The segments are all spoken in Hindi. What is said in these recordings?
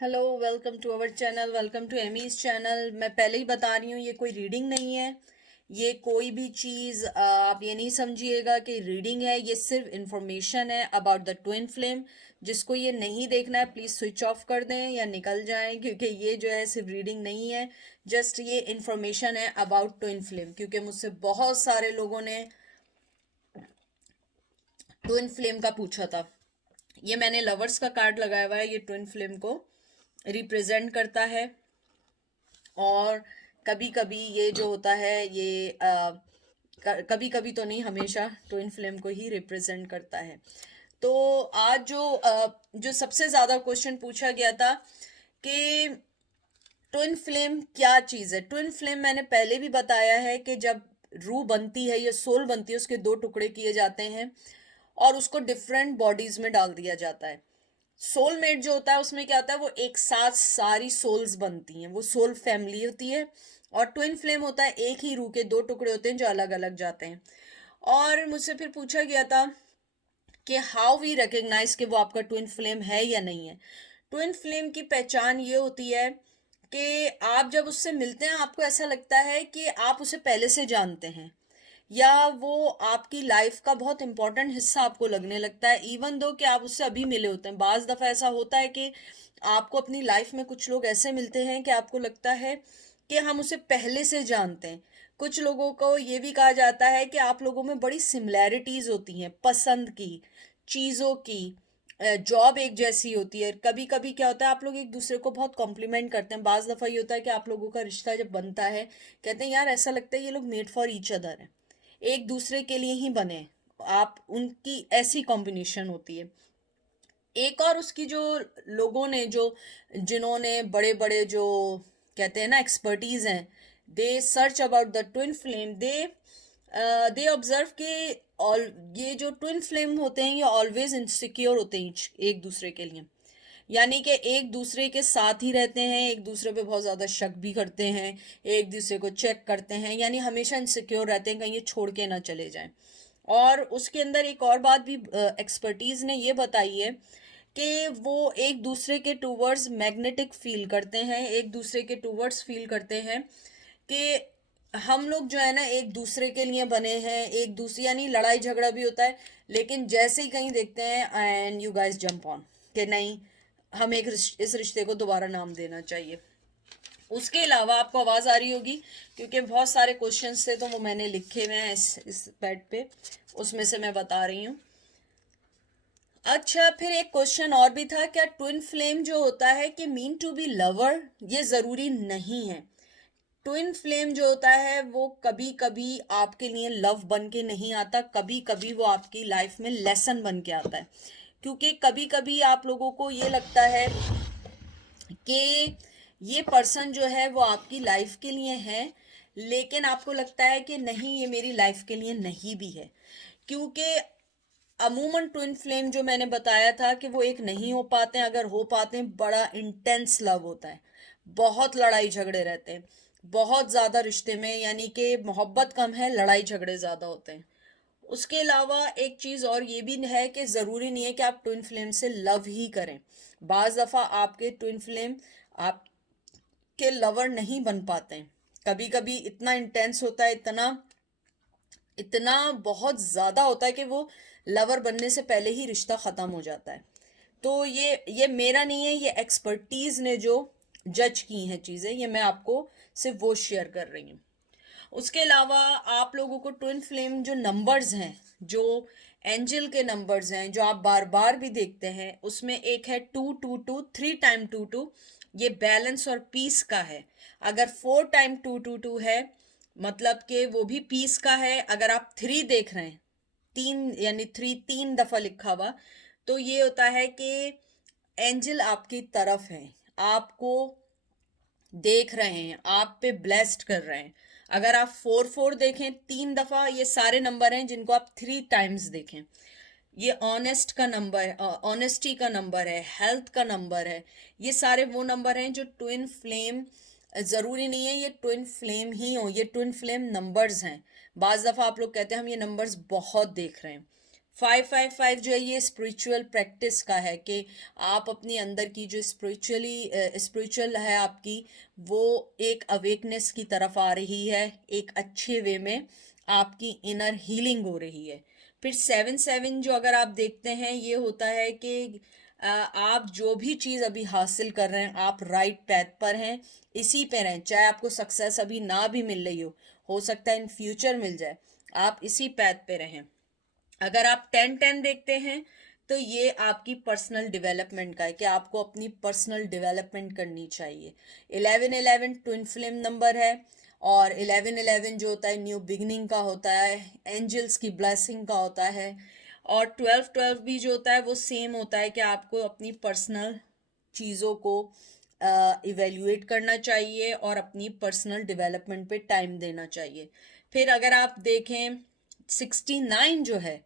Hello, welcome to our channel, welcome to Amy's channel. मैं पहले ही बता रही हूँ, ये कोई रीडिंग नहीं है। ये कोई भी चीज़ आप ये नहीं समझिएगा कि रीडिंग है। ये सिर्फ इंफॉर्मेशन है अबाउट द ट्विन फ्लेम। जिसको ये नहीं देखना है प्लीज़ स्विच ऑफ कर दें या निकल जाएं, क्योंकि ये जो है सिर्फ रीडिंग नहीं है। जस्ट ये इंफॉर्मेशन है अबाउट ट्विन फ्लेम, क्योंकि मुझसे बहुत सारे लोगों ने ट्विन फ्लेम का पूछा था। ये मैंने लवर्स का कार्ड लगाया हुआ है, ये ट्विन फ्लेम को रिप्रेजेंट करता है। और कभी कभी ये जो होता है ये कभी कभी तो नहीं, हमेशा ट्विन फ्लेम को ही रिप्रेजेंट करता है। तो आज जो सबसे ज्यादा क्वेश्चन पूछा गया था कि ट्विन फ्लेम क्या चीज है। ट्विन फ्लेम मैंने पहले भी बताया है कि जब रूह बनती है या सोल बनती है, उसके दो टुकड़े किए जाते हैं और उसको डिफरेंट बॉडीज में डाल दिया जाता है। सोलमेट जो होता है उसमें क्या होता है, वो एक साथ सारी सोल्स बनती हैं, वो सोल फैमिली होती है। और ट्विन फ्लेम होता है एक ही रूह के दो टुकड़े होते हैं जो अलग अलग जाते हैं। और मुझसे फिर पूछा गया था कि हाउ वी रिकग्नाइज कि वो आपका ट्विन फ्लेम है या नहीं है। ट्विन फ्लेम की पहचान ये होती है कि आप जब उससे मिलते हैं आपको ऐसा लगता है कि आप उसे पहले से जानते हैं, या वो आपकी लाइफ का बहुत इंपॉर्टेंट हिस्सा आपको लगने लगता है, इवन दो कि आप उससे अभी मिले होते हैं। बाज दफा ऐसा होता है कि आपको अपनी लाइफ में कुछ लोग ऐसे मिलते हैं कि आपको लगता है कि हम उसे पहले से जानते हैं। कुछ लोगों को ये भी कहा जाता है कि आप लोगों में बड़ी सिमिलैरिटीज होती हैं, पसंद की, चीज़ों की, जॉब एक जैसी होती है। कभी कभी क्या होता है, आप लोग एक दूसरे को बहुत कॉम्प्लीमेंट करते हैं। बाज दफा ये होता है कि आप लोगों का रिश्ता जब बनता है, कहते हैं यार ऐसा लगता है ये लोग मेड फॉर ईच अदर है, एक दूसरे के लिए ही बने। आप उनकी ऐसी कॉम्बिनेशन होती है। एक और उसकी जो लोगों ने जो जिन्होंने बड़े बड़े जो कहते हैं ना एक्सपर्टीज हैं, they search about the twin flame. They observe के ऑल ये जो ट्विन फ्लेम होते हैं ये ऑलवेज इनसिक्योर होते हैं एक दूसरे के लिए। यानी कि एक दूसरे के साथ ही रहते हैं, एक दूसरे पे बहुत ज़्यादा शक भी करते हैं, एक दूसरे को चेक करते हैं, यानी हमेशा इनसिक्योर रहते हैं कहीं ये छोड़ के ना चले जाएं। और उसके अंदर एक और बात भी एक्सपर्टीज ने ये बताई है कि वो एक दूसरे के टूवर्ड्स मैग्नेटिक फील करते हैं, एक दूसरे के टूवर्ड्स फील करते हैं कि हम लोग जो है ना एक दूसरे के लिए बने हैं। एक दूसरे यानी लड़ाई झगड़ा भी होता है, लेकिन जैसे ही कहीं देखते हैं and you guys jump on कि नहीं, हमें इस रिश्ते को दोबारा नाम देना चाहिए। उसके अलावा आपको आवाज़ आ रही होगी क्योंकि बहुत सारे क्वेश्चंस थे तो वो मैंने लिखे हुए हैं इस पैड पे, उसमें से मैं बता रही हूँ। अच्छा, फिर एक क्वेश्चन और भी था, क्या ट्विन फ्लेम जो होता है कि मीन टू बी लवर? ये ज़रूरी नहीं है। ट्विन फ्लेम जो होता है वो कभी कभी आपके लिए लव बन के नहीं आता, कभी कभी वो आपकी लाइफ में लेसन बन के आता है। क्योंकि कभी कभी आप लोगों को ये लगता है कि ये पर्सन जो है वो आपकी लाइफ के लिए है, लेकिन आपको लगता है कि नहीं, ये मेरी लाइफ के लिए नहीं भी है। क्योंकि अमूमन ट्विन फ्लेम जो मैंने बताया था कि वो एक नहीं हो पाते हैं, अगर हो पाते हैं बड़ा इंटेंस लव होता है, बहुत लड़ाई झगड़े रहते हैं, बहुत ज़्यादा रिश्ते में, यानी कि मोहब्बत कम है, लड़ाई झगड़े ज़्यादा होते हैं। उसके अलावा एक चीज़ और ये भी है कि ज़रूरी नहीं है कि आप ट्विन फ्लेम से लव ही करें। बाज़ दफ़ा आपके ट्विन फ्लेम आपके लवर नहीं बन पाते हैं। कभी कभी इतना इंटेंस होता है, इतना इतना बहुत ज़्यादा होता है कि वो लवर बनने से पहले ही रिश्ता ख़त्म हो जाता है। तो ये मेरा नहीं है, ये एक्सपर्टीज़ ने जो जज की हैं चीज़ें, ये मैं आपको सिर्फ वो शेयर कर रही हूँ। उसके अलावा आप लोगों को ट्विन फ्लेम जो नंबर्स हैं, जो एंजल के नंबर्स हैं, जो आप बार बार भी देखते हैं, उसमें एक है 222, 3 टाइम 2 2। ये बैलेंस और पीस का है। अगर 4 टाइम 2 2 2 है, मतलब कि वो भी पीस का है। अगर आप 3 देख रहे हैं, तीन यानी 3 3 दफा लिखा हुआ, तो ये होता है कि एंजल आपकी तरफ है, आपको देख रहे हैं, आप पे ब्लेस्ड कर रहे हैं। अगर आप 4 4 देखें 3 दफा, ये सारे नंबर हैं जिनको आप 3 टाइम्स देखें। ये ऑनेस्ट का नंबर, ऑनेस्टी का नंबर है, हेल्थ का नंबर है। ये सारे वो नंबर हैं जो ट्विन फ्लेम, ज़रूरी नहीं है ये ट्विन फ्लेम ही हो, ये ट्विन फ्लेम नंबर्स हैं। बाज़ दफ़ा आप लोग कहते हैं हम ये नंबर्स बहुत देख रहे हैं। 555 जो है ये स्पिरिचुअल प्रैक्टिस का है कि आप अपनी अंदर की जो स्पिरिचुअल है आपकी, वो एक अवेकनेस की तरफ आ रही है, एक अच्छे वे में आपकी इनर हीलिंग हो रही है। फिर 7 7 जो अगर आप देखते हैं, ये होता है कि आप जो भी चीज़ अभी हासिल कर रहे हैं, आप राइट पैथ पर हैं, इसी पे रहें। चाहे आपको सक्सेस अभी ना भी मिल रही हो सकता है इन फ्यूचर मिल जाए, आप इसी पैथ पे रहें। अगर आप 10 10 देखते हैं, तो ये आपकी पर्सनल डेवलपमेंट का है कि आपको अपनी पर्सनल डेवलपमेंट करनी चाहिए। 11 11 ट्विन फ्लेम नंबर है, और 11 11 जो होता है न्यू बिगनिंग का होता है, एंजल्स की ब्लेसिंग का होता है। और 12 12 भी जो होता है वो सेम होता है कि आपको अपनी पर्सनल चीज़ों को इवेल्युएट करना चाहिए और अपनी पर्सनल डेवलपमेंट पे टाइम देना चाहिए। फिर अगर आप देखें 69 जो है,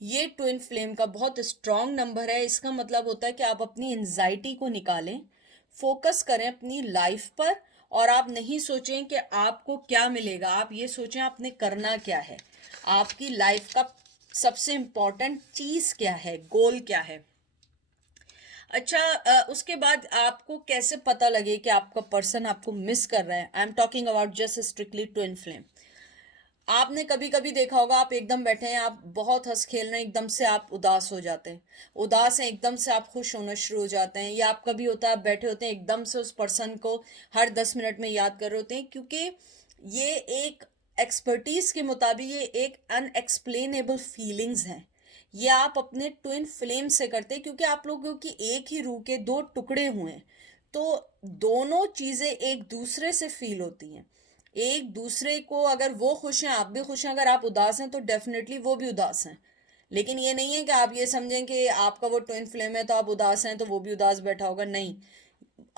ये ट्विन फ्लेम का बहुत स्ट्रॉन्ग नंबर है। इसका मतलब होता है कि आप अपनी एंजाइटी को निकालें, फोकस करें अपनी लाइफ पर, और आप नहीं सोचें कि आपको क्या मिलेगा, आप ये सोचें आपने करना क्या है, आपकी लाइफ का सबसे इम्पोर्टेंट चीज़ क्या है, गोल क्या है। अच्छा, उसके बाद आपको कैसे पता लगे कि आपका पर्सन आपको मिस कर रहा है। I am talking about just strictly twin flame. आपने कभी कभी देखा होगा, आप एकदम बैठे हैं, आप बहुत हंस खेल रहे हैं, एकदम से आप उदास हो जाते हैं, उदास हैं एकदम से आप खुश होना शुरू हो जाते हैं। या आप कभी होता है आप बैठे होते हैं एकदम से उस पर्सन को हर 10 मिनट में याद कर रहे होते हैं, क्योंकि ये एक एक्सपर्टीज के मुताबिक ये एक अनएक्सप्लेनेबल फीलिंग्स हैं। ये आप अपने ट्विन फ्लेम से करते हैं, क्योंकि आप लोगों की एक ही रूह के दो टुकड़े हुए हैं, तो दोनों चीज़ें एक दूसरे से फील होती हैं। एक दूसरे को, अगर वो खुश हैं आप भी खुश हैं, अगर आप उदास हैं तो डेफिनेटली वो भी उदास हैं। लेकिन ये नहीं है कि आप ये समझें कि आपका वो ट्विन फ्लेम है तो आप उदास हैं तो वो भी उदास बैठा होगा, नहीं।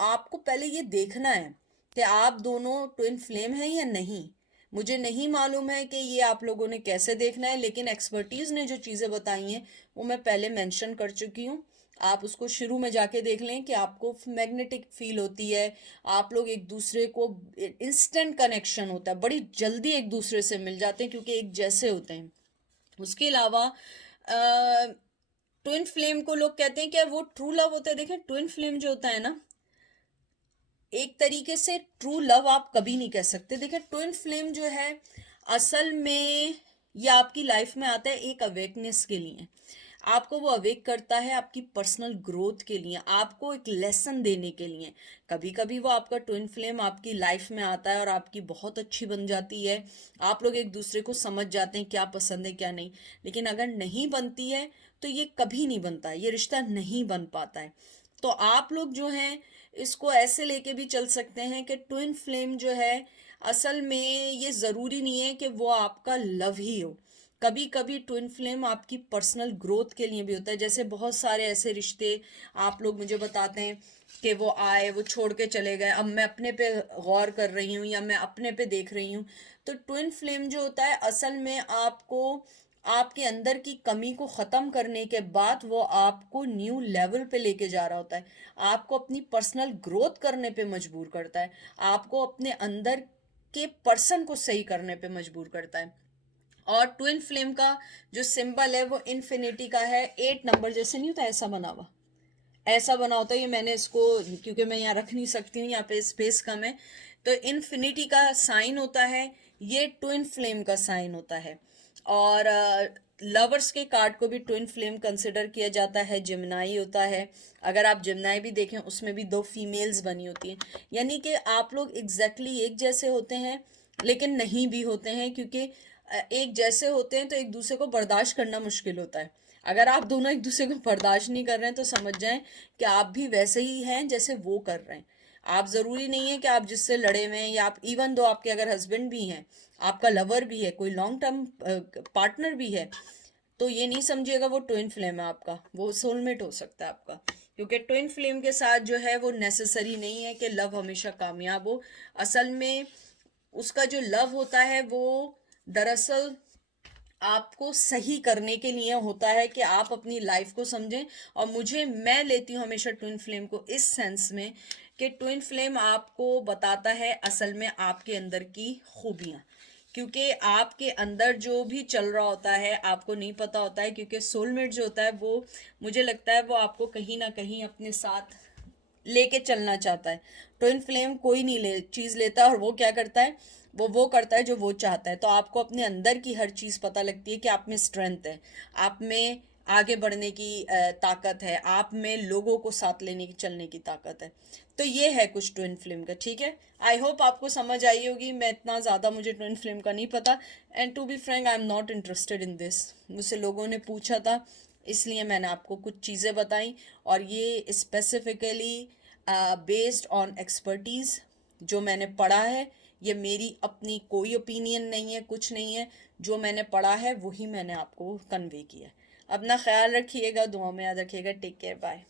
आपको पहले ये देखना है कि आप दोनों ट्विन फ्लेम हैं या नहीं। मुझे नहीं मालूम है कि ये आप लोगों ने कैसे देखना है, लेकिन एक्सपर्टीज ने जो चीज़ें बताई हैं वो मैं पहले मेंशन कर चुकी हूँ। आप उसको शुरू में जाके देख लें कि आपको मैग्नेटिक फील होती है, आप लोग एक दूसरे को, इंस्टेंट कनेक्शन होता है, बड़ी जल्दी एक दूसरे से मिल जाते हैं क्योंकि एक जैसे होते हैं। उसके अलावा ट्विन फ्लेम को लोग कहते हैं कि यार वो ट्रू लव होता है। देखें, ट्विन फ्लेम जो होता है ना, एक तरीके से ट्रू लव आप कभी नहीं कह सकते। देखिए, ट्विन फ्लेम जो है असल में ये आपकी लाइफ में आता है एक अवेकनेस के लिए। आपको वो अवेक करता है आपकी पर्सनल ग्रोथ के लिए, आपको एक लेसन देने के लिए। कभी कभी वो आपका ट्विन फ्लेम आपकी लाइफ में आता है और आपकी बहुत अच्छी बन जाती है, आप लोग एक दूसरे को समझ जाते हैं क्या पसंद है क्या नहीं। लेकिन अगर नहीं बनती है तो ये कभी नहीं बनता, ये रिश्ता नहीं बन पाता है। तो आप लोग जो हैं इसको ऐसे लेके भी चल सकते हैं कि ट्विन फ्लेम जो है असल में ये ज़रूरी नहीं है कि वो आपका लव ही हो। कभी कभी ट्विन फ्लेम आपकी पर्सनल ग्रोथ के लिए भी होता है। जैसे बहुत सारे ऐसे रिश्ते आप लोग मुझे बताते हैं कि वो आए, वो छोड़ के चले गए, अब मैं अपने पे गौर कर रही हूँ या मैं अपने पे देख रही हूँ। तो ट्विन फ्लेम जो होता है असल में आपको आपके अंदर की कमी को ख़त्म करने के बाद वो आपको न्यू लेवल पे लेके जा रहा होता है, आपको अपनी पर्सनल ग्रोथ करने पे मजबूर करता है, आपको अपने अंदर के पर्सन को सही करने पे मजबूर करता है। और ट्विन फ्लेम का जो सिंबल है वो इन्फिनिटी का है। 8 नंबर जैसे नहीं होता, ऐसा बना हुआ, ऐसा बना होता है। ये मैंने इसको, क्योंकि मैं यहाँ रख नहीं सकती हूँ, यहाँ पे स्पेस कम है, तो इन्फिनिटी का साइन होता है, ये ट्विन फ्लेम का साइन होता है। और लवर्स के कार्ड को भी ट्विन फ्लेम कंसिडर किया जाता है, जिमनाई होता है। अगर आप जिमनाई भी देखें उसमें भी 2 फीमेल्स बनी होती हैं, यानी कि आप लोग एग्जैक्टली एक जैसे होते हैं लेकिन नहीं भी होते हैं, क्योंकि एक जैसे होते हैं तो एक दूसरे को बर्दाश्त करना मुश्किल होता है। अगर आप दोनों एक दूसरे को बर्दाश्त नहीं कर रहे हैं तो समझ जाएं कि आप भी वैसे ही हैं जैसे वो कर रहे हैं। आप ज़रूरी नहीं है कि आप जिससे लड़े हुए हैं, या आप इवन दो आपके अगर हस्बैंड भी हैं, आपका लवर भी है, कोई लॉन्ग टर्म पार्टनर भी है, तो ये नहीं समझिएगा वो ट्विन फ्लेम है आपका, वो सोलमेट हो सकता है आपका। क्योंकि ट्विन फ्लेम के साथ जो है वो नेसेसरी नहीं है कि लव हमेशा कामयाब हो। असल में उसका जो लव होता है वो दरअसल आपको सही करने के लिए होता है कि आप अपनी लाइफ को समझें। और मैं लेती हूँ हमेशा ट्विन फ्लेम को इस सेंस में कि ट्विन फ्लेम आपको बताता है असल में आपके अंदर की खूबियाँ, क्योंकि आपके अंदर जो भी चल रहा होता है आपको नहीं पता होता है, क्योंकि सोलमेट जो होता है वो मुझे लगता है वो आपको कहीं ना कहीं अपने साथ लेके चलना चाहता है। ट्विन फ्लेम कोई नहीं ले चीज़ लेता, और वो क्या करता है, वो करता है जो वो चाहता है। तो आपको अपने अंदर की हर चीज़ पता लगती है कि आप में स्ट्रेंथ है, आप में आगे बढ़ने की ताकत है, आप में लोगों को साथ लेने की चलने की ताकत है। तो ये है कुछ ट्विन फ्लेम का, ठीक है। आई होप आपको समझ आई होगी। मैं इतना ज़्यादा मुझे ट्विन फ्लेम का नहीं पता, and to be frank I am not interested in this. मुझसे लोगों ने पूछा था, इसलिए मैंने आपको कुछ चीज़ें बताई, और ये स्पेसिफिकली बेस्ड ऑन एक्सपर्टीज़ जो मैंने पढ़ा है। ये मेरी अपनी कोई ओपिनियन नहीं है, कुछ नहीं है। जो मैंने पढ़ा है वही मैंने आपको कन्वे किया है। अपना ख्याल रखिएगा, दुआ में याद रखिएगा। Take care, bye.